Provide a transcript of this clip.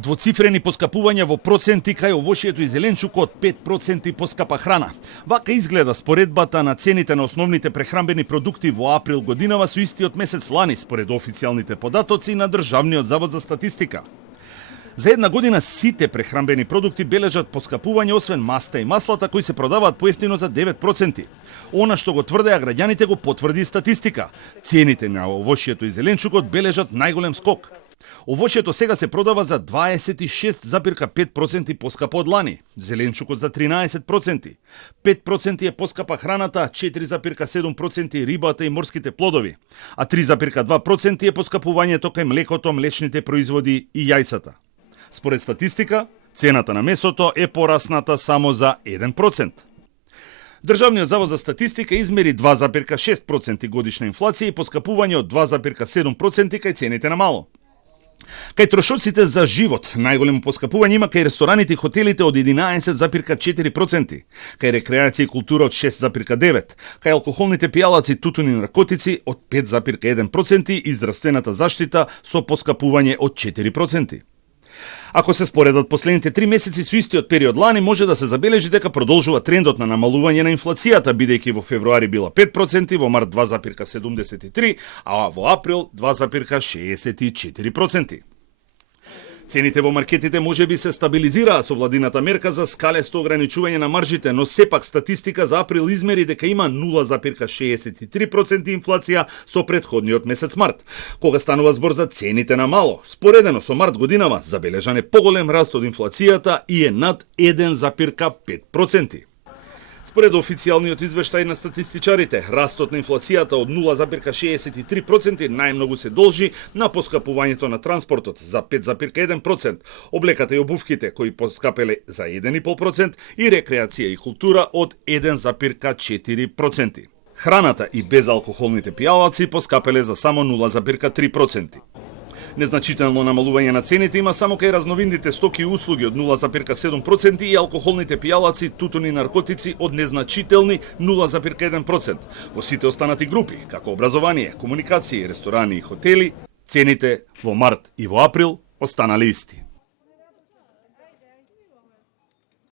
Двоцифрени поскапувања во проценти кај овошјето и зеленчукот, 5% поскапа храна. Вака изгледа споредбата на цените на основните прехранбени продукти во април годинава со истиот месец лани, според официјалните податоци на Државниот завод за статистика. За една година сите прехранбени продукти бележат поскапување освен маста и маслата кои се продаваат поевтино за 9%. Она што го тврдеа граѓаните го потврди статистика. Цените на овошјето и зеленчукот бележат најголем скок. Овошјето сега се продава за 26,5% поскапо од лани, зеленчукот за 13%, 5% е поскапа храната, 4,7% рибата и морските плодови, а 3,2% е поскапувањето кај млекото, млечните производи и јајцата. Според статистика, цената на месото е порасната само за 1%. Државниот завод за статистика измери 2,6% годишна инфлација и поскапување од 2,7% кај цените на мало. Кај трошоците за живот, најголемо поскапување има кај рестораните и хотелите од 11,4%, кај рекреација и култура од 6,9%, кај алкохолните пијалаци, тутун и наркотици од 5,1% и здравствената заштита со поскапување од 4%. Ако се споредат последните 3 месеци со истиот период лани, може да се забележи дека продолжува трендот на намалување на инфлацијата, бидејќи во февруари била 5%, во март 2,73%, а во април 2,64%. Цените во маркетите може би се стабилизираа со владината мерка за скалесто ограничување на маржите, но сепак статистика за април измери дека има 0,63% инфлација со претходниот месец март, кога станува збор за цените на мало. Споредено со март годинава забележан е поголем раст од инфлацијата и е над 1,5%. Според официјалниот извештај на статистичарите, растот на инфлацијата од 0,63% најмногу се должи на поскапувањето на транспортот за 5,1%, облеката и обувките кои поскапеле за 1,5% и рекреација и култура од 1,4%. Храната и безалкохолните пијалаци поскапеле за само 0,3%. Незначително намалување на цените има само кај разновидните стоки и услуги од 0,7% и алкохолните пијалаци, тутун и наркотици од незначителни 0,1%. Во сите останати групи, како образование, комуникација, ресторани и хотели, цените во март и во април останале исти.